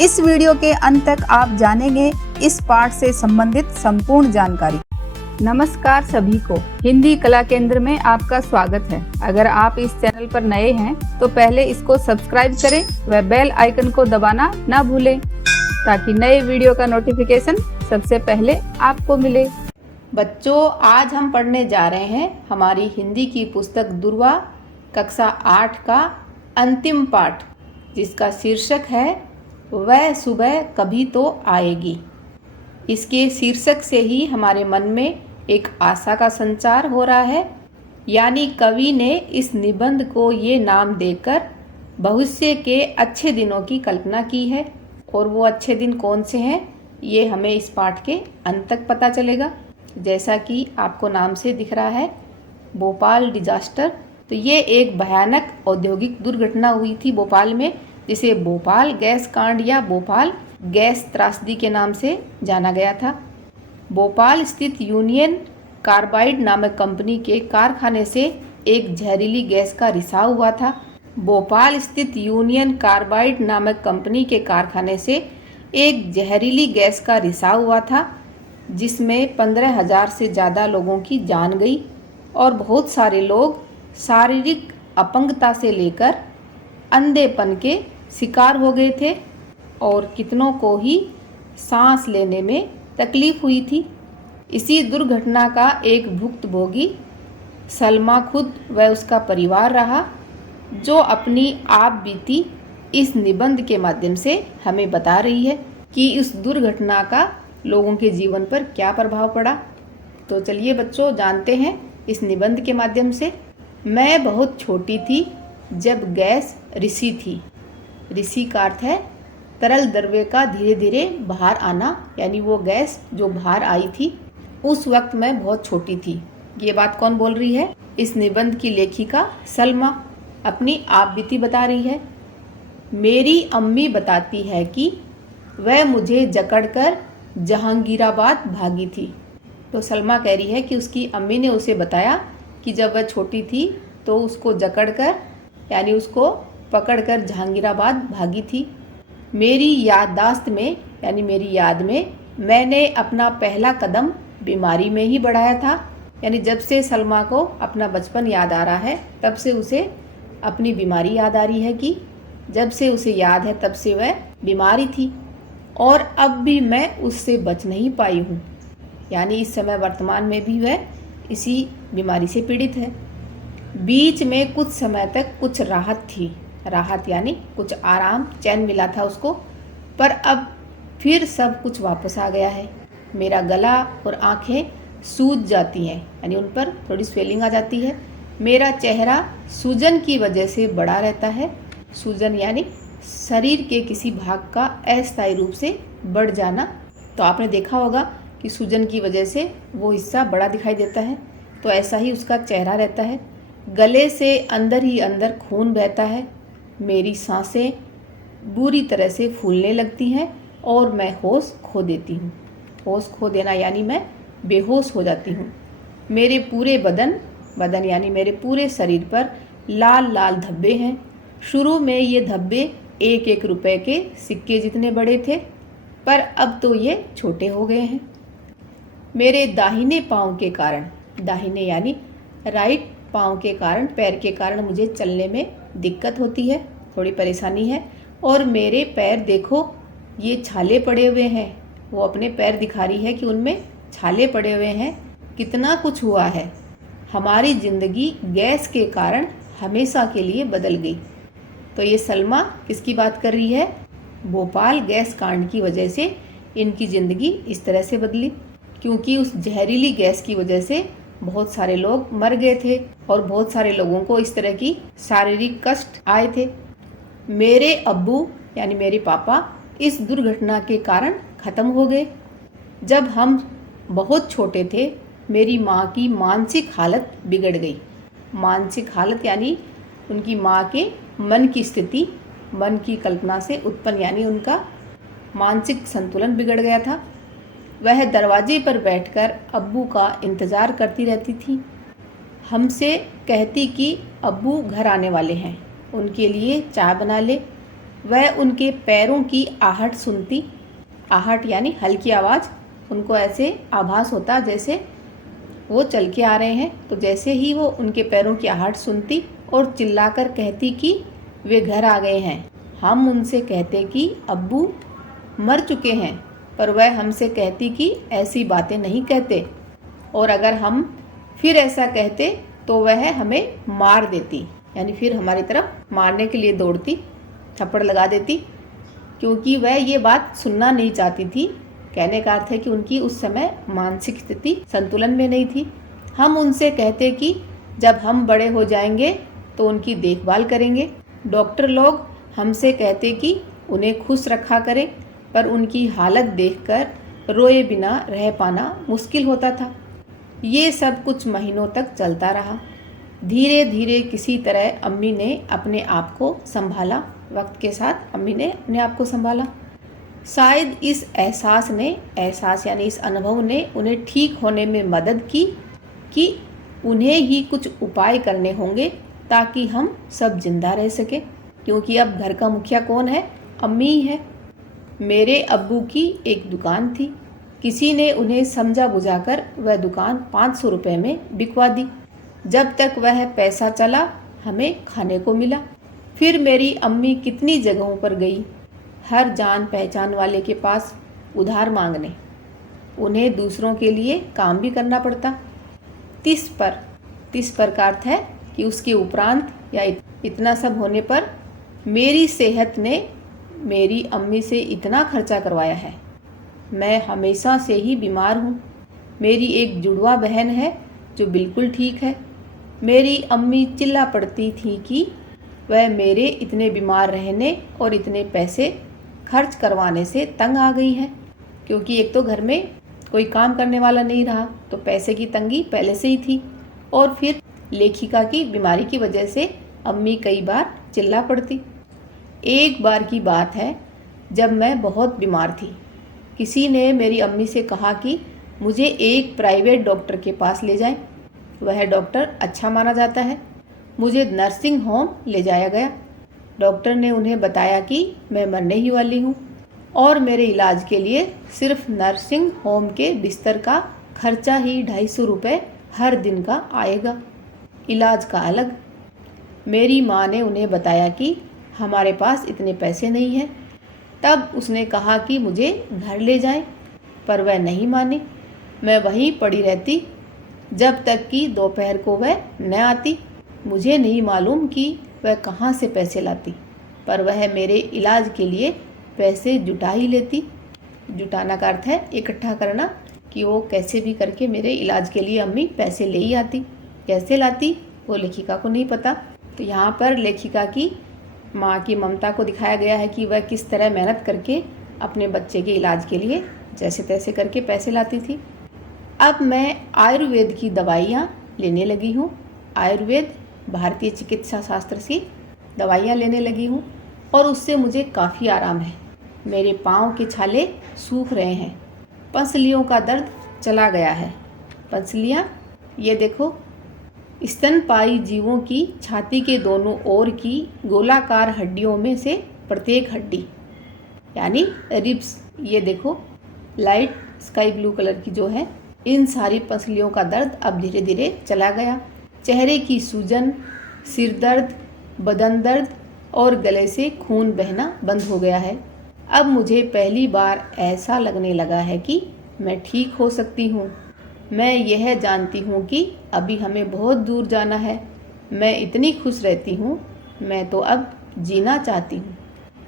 इस वीडियो के अंत तक आप जानेंगे इस पाठ से संबंधित संपूर्ण जानकारी। नमस्कार सभी को, हिंदी कला केंद्र में आपका स्वागत है। अगर आप इस चैनल पर नए हैं तो पहले इसको सब्सक्राइब करें व बेल आइकन को दबाना ना भूलें ताकि नए वीडियो का नोटिफिकेशन सबसे पहले आपको मिले। बच्चों, आज हम पढ़ने जा रहे हैं हमारी हिंदी की पुस्तक दुर्वा कक्षा 8 का अंतिम पाठ, जिसका शीर्षक है वह सुबह कभी तो आएगी। इसके शीर्षक से ही हमारे मन में एक आशा का संचार हो रहा है, यानी कवि ने इस निबंध को ये नाम देकर भविष्य के अच्छे दिनों की कल्पना की है। और वो अच्छे दिन कौन से हैं, ये हमें इस पाठ के अंत तक पता चलेगा। जैसा कि आपको नाम से दिख रहा है, भोपाल डिजास्टर। तो ये एक भयानक औद्योगिक दुर्घटना हुई थी भोपाल में, जिसे भोपाल गैस कांड या भोपाल गैस त्रासदी के नाम से जाना गया था। भोपाल स्थित यूनियन कार्बाइड नामक कंपनी के कारखाने से एक जहरीली गैस का रिसाव हुआ था। भोपाल स्थित यूनियन कार्बाइड नामक कंपनी के कारखाने से एक जहरीली गैस का रिसाव हुआ था, जिसमें 15,000 से ज़्यादा लोगों की जान गई और बहुत सारे लोग शारीरिक अपंगता से लेकर अंधेपन के शिकार हो गए थे और कितनों को ही सांस लेने में तकलीफ हुई थी। इसी दुर्घटना का एक भुक्तभोगी सलमा खुद व उसका परिवार रहा, जो अपनी आप बीती इस निबंध के माध्यम से हमें बता रही है कि इस दुर्घटना का लोगों के जीवन पर क्या प्रभाव पड़ा। तो चलिए बच्चों, जानते हैं इस निबंध के माध्यम से। मैं बहुत छोटी थी जब गैस रिसी थी। रिसी का अर्थ है तरल द्रव्य का धीरे धीरे बाहर आना, यानी वो गैस जो बाहर आई थी। उस वक्त मैं बहुत छोटी थी। ये बात कौन बोल रही है? इस निबंध की लेखिका सलमा अपनी आप बीती बता रही है। मेरी अम्मी बताती है कि वह मुझे जकड़कर जहांगीराबाद भागी थी। तो सलमा कह रही है कि उसकी अम्मी ने उसे बताया कि जब वह छोटी थी तो उसको जकड़कर, यानी उसको पकड़कर जहांगीराबाद भागी थी। मेरी याददाश्त में, यानी मेरी याद में, मैंने अपना पहला कदम बीमारी में ही बढ़ाया था। यानी जब से सलमा को अपना बचपन याद आ रहा है, तब से उसे अपनी बीमारी याद आ रही है कि जब से उसे याद है तब से वह बीमारी थी और अब भी मैं उससे बच नहीं पाई हूँ। यानी इस समय वर्तमान में भी वह इसी बीमारी से पीड़ित है। बीच में कुछ समय तक कुछ राहत थी। राहत यानी कुछ आराम, चैन मिला था उसको, पर अब फिर सब कुछ वापस आ गया है। मेरा गला और आँखें सूज जाती हैं, यानी उन पर थोड़ी स्वेलिंग आ जाती है। मेरा चेहरा सूजन की वजह से बड़ा रहता है। सूजन यानी शरीर के किसी भाग का अस्थायी रूप से बढ़ जाना। तो आपने देखा होगा कि सूजन की वजह से वो हिस्सा बड़ा दिखाई देता है, तो ऐसा ही उसका चेहरा रहता है। गले से अंदर ही अंदर खून बहता है। मेरी सांसें बुरी तरह से फूलने लगती हैं और मैं होश खो देती हूँ। होश खो देना यानी मैं बेहोश हो जाती हूँ। मेरे पूरे बदन यानी मेरे पूरे शरीर पर लाल लाल धब्बे हैं। शुरू में ये धब्बे 1-1 रुपए के सिक्के जितने बड़े थे, पर अब तो ये छोटे हो गए हैं। मेरे दाहिने पाँव के कारण, दाहिने यानी राइट पाँव के कारण, पैर के कारण मुझे चलने में दिक्कत होती है, थोड़ी परेशानी है। और मेरे पैर देखो, ये छाले पड़े हुए हैं। वो अपने पैर दिखा रही है कि उनमें छाले पड़े हुए हैं। कितना कुछ हुआ है। हमारी ज़िंदगी गैस के कारण हमेशा के लिए बदल गई। तो ये सलमा किसकी बात कर रही है? भोपाल गैस कांड की वजह से इनकी ज़िंदगी इस तरह से बदली, क्योंकि उस जहरीली गैस की वजह से बहुत सारे लोग मर गए थे और बहुत सारे लोगों को इस तरह की शारीरिक कष्ट आए थे। मेरे अब्बू यानी मेरे पापा इस दुर्घटना के कारण ख़त्म हो गए। जब हम बहुत छोटे थे, मेरी माँ की मानसिक हालत बिगड़ गई। मानसिक हालत यानी उनकी माँ के मन की स्थिति, मन की कल्पना से उत्पन्न, यानी उनका मानसिक संतुलन बिगड़ गया था। वह दरवाजे पर बैठकर अब्बू का इंतज़ार करती रहती थी। हमसे कहती कि अब्बू घर आने वाले हैं, उनके लिए चाय बना ले। वह उनके पैरों की आहट सुनती। आहट यानी हल्की आवाज़। उनको ऐसे आभास होता जैसे वो चल के आ रहे हैं। तो जैसे ही वो उनके पैरों की आहट सुनती और चिल्लाकर कहती कि वे घर आ गए हैं। हम उनसे कहते कि अब्बू मर चुके हैं, पर वह हमसे कहती कि ऐसी बातें नहीं कहते, और अगर हम फिर ऐसा कहते तो वह हमें मार देती, यानी फिर हमारी तरफ मारने के लिए दौड़ती, थप्पड़ लगा देती, क्योंकि वह ये बात सुनना नहीं चाहती थी। कहने का अर्थ है कि उनकी उस समय मानसिक स्थिति संतुलन में नहीं थी। हम उनसे कहते कि जब हम बड़े हो जाएंगे तो उनकी देखभाल करेंगे। डॉक्टर लोग हमसे कहते कि उन्हें खुश रखा करें, पर उनकी हालत देखकर रोए बिना रह पाना मुश्किल होता था। ये सब कुछ महीनों तक चलता रहा। धीरे धीरे किसी तरह अम्मी ने अपने आप को संभाला। वक्त के साथ अम्मी ने अपने आप को संभाला। शायद इस एहसास यानी इस अनुभव ने उन्हें ठीक होने में मदद की कि उन्हें ही कुछ उपाय करने होंगे ताकि हम सब जिंदा रह सकें, क्योंकि अब घर का मुखिया कौन है? अम्मी ही है। मेरे अब्बू की एक दुकान थी। किसी ने उन्हें समझा बुझाकर वह दुकान 500 रुपये में बिकवा दी। जब तक वह पैसा चला हमें खाने को मिला। फिर मेरी अम्मी कितनी जगहों पर गई, हर जान पहचान वाले के पास उधार मांगने। उन्हें दूसरों के लिए काम भी करना पड़ता। 30 पर का अर्थ है कि उसके उपरांत या इतना सब होने पर मेरी सेहत ने मेरी अम्मी से इतना खर्चा करवाया है। मैं हमेशा से ही बीमार हूँ। मेरी एक जुड़वा बहन है जो बिल्कुल ठीक है। मेरी अम्मी चिल्ला पड़ती थी कि वह मेरे इतने बीमार रहने और इतने पैसे खर्च करवाने से तंग आ गई हैं, क्योंकि एक तो घर में कोई काम करने वाला नहीं रहा, तो पैसे की तंगी पहले से ही थी, और फिर लेखिका की बीमारी की वजह से अम्मी कई बार चिल्ला पड़ती। एक बार की बात है, जब मैं बहुत बीमार थी, किसी ने मेरी अम्मी से कहा कि मुझे एक प्राइवेट डॉक्टर के पास ले जाएं। वह डॉक्टर अच्छा माना जाता है। मुझे नर्सिंग होम ले जाया गया। डॉक्टर ने उन्हें बताया कि मैं मरने ही वाली हूँ और मेरे इलाज के लिए सिर्फ नर्सिंग होम के बिस्तर का खर्चा ही 250 रुपये हर दिन का आएगा, इलाज का अलग। मेरी माँ ने उन्हें बताया कि हमारे पास इतने पैसे नहीं हैं। तब उसने कहा कि मुझे घर ले जाएं, पर वह नहीं मानी। मैं वहीं पड़ी रहती जब तक कि दोपहर को वह न आती। मुझे नहीं मालूम कि वह कहाँ से पैसे लाती, पर वह मेरे इलाज के लिए पैसे जुटा ही लेती। जुटाना का अर्थ है इकट्ठा करना, कि वो कैसे भी करके मेरे इलाज के लिए अम्मी पैसे ले ही आती। कैसे लाती वो लेखिका को नहीं पता। तो यहाँ पर लेखिका की माँ की ममता को दिखाया गया है कि वह किस तरह मेहनत करके अपने बच्चे के इलाज के लिए जैसे तैसे करके पैसे लाती थी। अब मैं आयुर्वेद की दवाइयाँ लेने लगी हूँ। आयुर्वेद भारतीय चिकित्सा शास्त्र से दवाइयाँ लेने लगी हूँ और उससे मुझे काफ़ी आराम है। मेरे पाँव के छाले सूख रहे हैं। पसलियों का दर्द चला गया है। पसलियाँ ये देखो, स्तनपायी जीवों की छाती के दोनों ओर की गोलाकार हड्डियों में से प्रत्येक हड्डी यानी रिब्स, ये देखो लाइट स्काई ब्लू कलर की जो है, इन सारी पसलियों का दर्द अब धीरे धीरे चला गया। चेहरे की सूजन, सिर दर्द, बदन दर्द और गले से खून बहना बंद हो गया है। अब मुझे पहली बार ऐसा लगने लगा है कि मैं ठीक हो सकती हूँ। मैं यह जानती हूँ कि अभी हमें बहुत दूर जाना है। मैं इतनी खुश रहती हूँ, मैं तो अब जीना चाहती हूँ।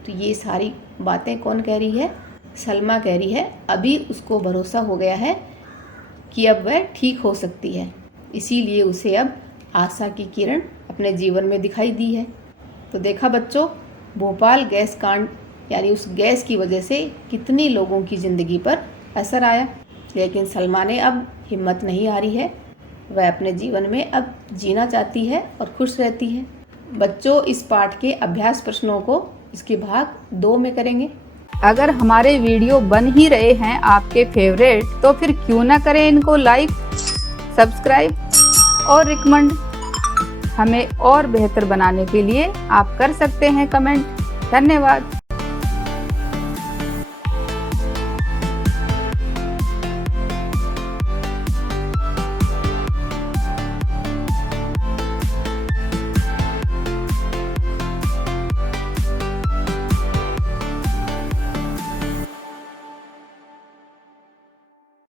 तो ये सारी बातें कौन कह रही है? सलमा कह रही है। अभी उसको भरोसा हो गया है कि अब वह ठीक हो सकती है, इसीलिए उसे अब आशा की किरण अपने जीवन में दिखाई दी है। तो देखा बच्चों, भोपाल गैस कांड यानी उस गैस की वजह से कितनी लोगों की ज़िंदगी पर असर आया, लेकिन सलमा ने अब हिम्मत नहीं हारी है। वह अपने जीवन में अब जीना चाहती है और खुश रहती है। बच्चों, इस पाठ के अभ्यास प्रश्नों को इसके भाग 2 में करेंगे। अगर हमारे वीडियो बन ही रहे हैं आपके फेवरेट, तो फिर क्यों ना करें इनको लाइक, सब्सक्राइब और रिकमेंड। हमें और बेहतर बनाने के लिए आप कर सकते हैं कमेंट। धन्यवाद।